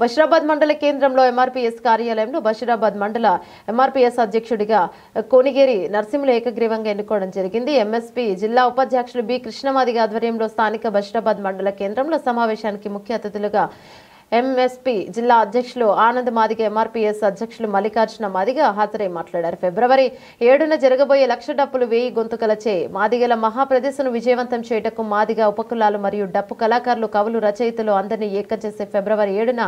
బషీరాబాద్ మండల కేంద్రంలో ఎంఆర్పీఎస్ కార్యాలయంలో బషీరాబాద్ మండల ఎంఆర్పీఎస్ అధ్యక్షుడిగా కోనిగేరి నరసింహులు ఏకగ్రీవంగా ఎన్నుకోవడం జరిగింది. ఎంఎస్పీ జిల్లా ఉపాధ్యక్షులు బి కృష్ణమాదిగ ఆధ్వర్యంలో స్థానిక బషీరాబాద్ మండల కేంద్రంలో సమావేశానికి ముఖ్య అతిథులుగా ఎంఎస్పీ జిల్లా అధ్యక్షులు ఆనంద్ మాదిగ, ఎంఆర్పీఎస్ అధ్యక్షులు మల్లికార్జున మాదిగ హాజరై మాట్లాడారు. ఫిబ్రవరి 7న జరగబోయే లక్ష డప్పులు 1000 గొంతుకలచే మాదిగల మహాప్రదర్శనను విజయవంతం చేయటకు మాదిగ ఉపకులాలు మరియు డప్పు కళాకారులు, కవులు, రచయితలు అందరినీ ఏకం చేసే ఫిబ్రవరి 7న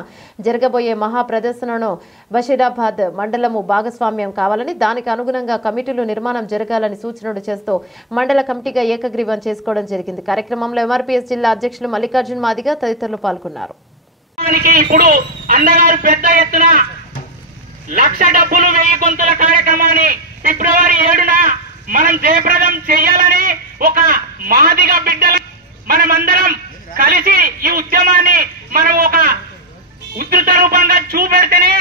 జరగబోయే మహాప్రదర్శనను బషీరాబాద్ మండలము భాగస్వామ్యం కావాలని, దానికి అనుగుణంగా కమిటీలు నిర్మాణం జరగాలని సూచనలు చేస్తూ మండల కమిటీగా ఏకగ్రీవం చేసుకోవడం జరిగింది. కార్యక్రమంలో ఎంఆర్పీఎస్ జిల్లా అధ్యక్షులు మల్లికార్జున మాదిగ తదితరులు పాల్గొన్నారు. ఇప్పుడు అన్నగారు పెద్ద ఎత్తున లక్ష డబ్బులు 1000 గొంతుల కార్యక్రమాన్ని ఫిబ్రవరి 7న మనం జయప్రదం చేయాలని ఒక మాదిగ బిడ్డలు మనమందరం కలిసి ఈ ఉద్యమాన్ని మనం ఒక ఉధృత రూపంగా చూపెడితేనే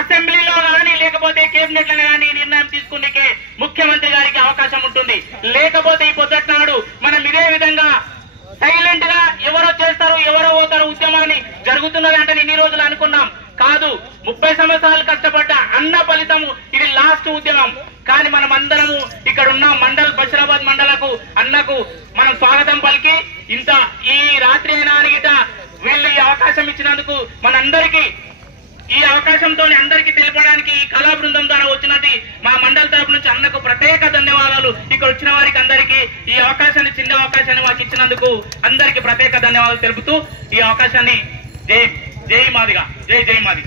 అసెంబ్లీలో కానీ లేకపోతే కేబినెట్ లో కానీ నిర్ణయం తీసుకునే ముఖ్యమంత్రి గారికి అవకాశం ఉంటుంది. లేకపోతే ఈ పొద్దుట నాడు మనం ఇదే విధంగా సైలెంట్ గా ఎవరో చేస్తారు ఎవరో పోతారు ఉద్యమాన్ని జరుగుతున్నది అంటే ఇన్ని రోజులు అనుకున్నాం. కాదు, 30 సంవత్సరాలు కష్టపడ్డ అన్న ఫలితము ఇది లాస్ట్ ఉద్యమం. కానీ మనం అందరము ఇక్కడ ఉన్న బషీరాబాద్ మండలకు అన్నకు మనం స్వాగతం పలికి ఇంత ఈ రాత్రి అయినా గిట వీళ్ళు ఈ అవకాశం ఇచ్చినందుకు మనందరికీ ఈ అవకాశంతో అందరికీ తెలపడానికి ఈ కళా బృందం ద్వారా వచ్చినది మా మండల తరపు నుంచి అన్నకు ప్రత్యేక ధన్యవాదాలు. ఇక్కడ వచ్చిన వారికి అందరికీ ఈ అవకాశాన్ని, చిన్న అవకాశాన్ని మాకు ఇచ్చినందుకు అందరికీ ప్రత్యేక ధన్యవాదాలు తెలుపుతూ ఈ అవకాశాన్ని జై మాదిగ, జై మాదిగ.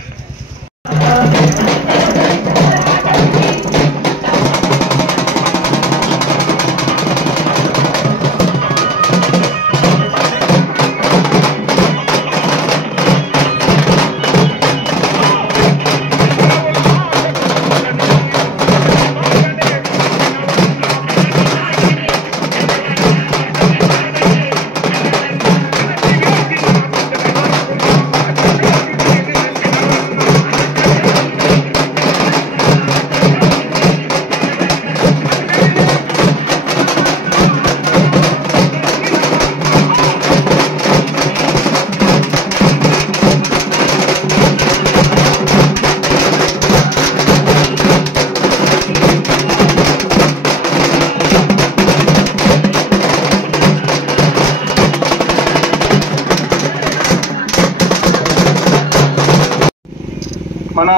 మన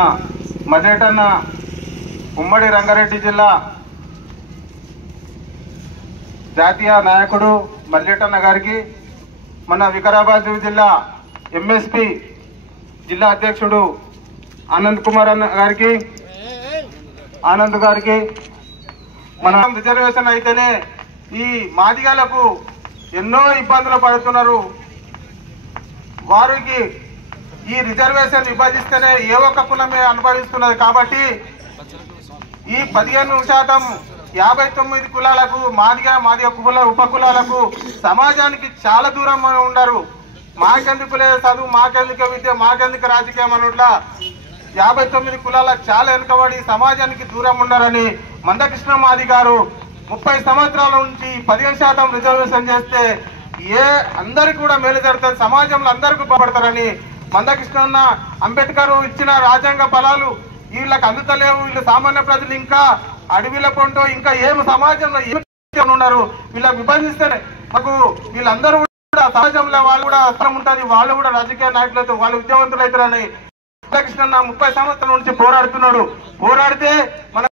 మజేటన్న ఉమ్మడి రంగారెడ్డి జిల్లా జాతీయ నాయకుడు మల్లేటన్న గారికి, మన వికారాబాద్ జిల్లా ఎంఎస్పీ జిల్లా అధ్యక్షుడు ఆనంద్ కుమార్ అన్న గారికి, ఆనంద్ గారికి, మన రిజర్వేషన్ అయితేనే ఈ మాదిగలకు ఎన్నో ఇబ్బందులు పడుతున్నారు. వారికి ఈ రిజర్వేషన్ విభజిస్తేనే ఏ ఒక్క కులమే అనుభవిస్తున్నది. కాబట్టి ఈ 15% 59 కులాలకు మాదిగ ఉపకులాలకు సమాజానికి చాలా దూరం ఉండరు. మాకెందుకు లేదు చదువు, మాకెందుకు విద్య, మాకెందుకు రాజకీయం అనుట్లా 59 కులాలకు చాలా వెనుకబడి సమాజానికి దూరం ఉన్నారని మందకృష్ణ మాది గారు 30 సంవత్సరాల నుంచి 15% రిజర్వేషన్ చేస్తే అందరికి కూడా మేలు జరుగుతుంది, సమాజంలో అందరికీ ఉపయోగపడతారని మందకృష్ణ అంబేద్కర్ ఇచ్చిన రాజ్యాంగ ఫలాలు వీళ్ళకి అందుతలేవు. వీళ్ళు సామాన్య ప్రజలు ఇంకా అడవిల పొంటో ఇంకా ఏమి సమాజంలో ఏమి ఉన్నారు, వీళ్ళకి విభజిస్తేనే మాకు వీళ్ళందరూ కూడా సమాజంలో వాళ్ళు కూడా అవసరం ఉంటుంది, వాళ్ళు కూడా రాజకీయ నాయకులతో వాళ్ళు విద్యావంతులు అవుతారని మందకృష్ణ 30 సంవత్సరాల నుంచి పోరాడుతున్నాడు. పోరాడితే మన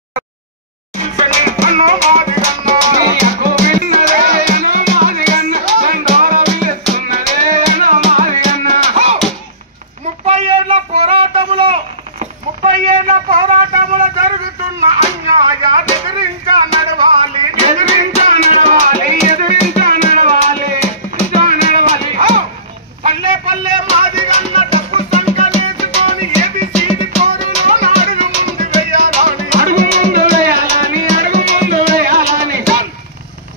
పోరాటములో జరుగుతున్న అన్యాయాన్ని ఎదిరించా నడవాలి, పల్లె పల్లె మాదిగన్న డబ్బు సంకలేసుకొని ఏది సీది కోరులో అడుగు ముందు వేయాలని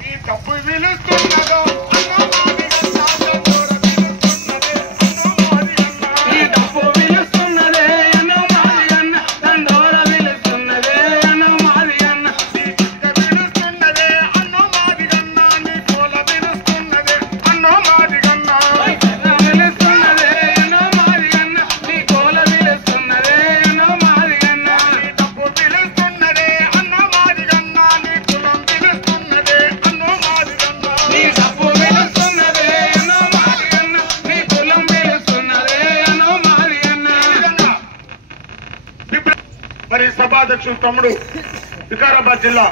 ఈ డబ్బు విలుస్తున్నదో జిల్లా అధ్యక్షుడు తమ్ముడు వికారాబాద్ జిల్లా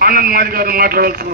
ఆనంద్ మాది గారు మాట్లాడాల్సిన